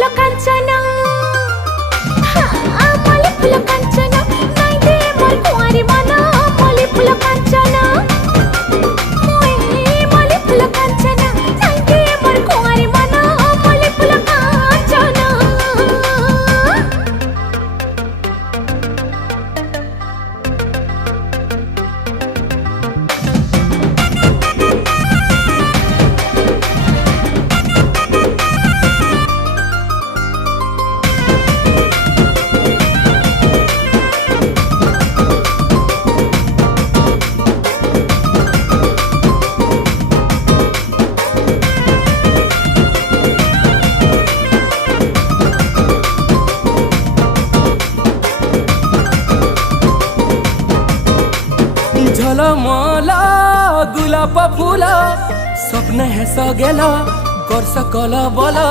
फुल कांचना मल्ली फुल कांचना नाई दे मोर कुंवारी मन मल्ली फुल कांचना मल्ली फुल कांचना नाई दे मोर कुंवारी मन मल्ली फुल कांचना। झलमला गुलाब फुला स्वप्न हेस गेला कर सकल बला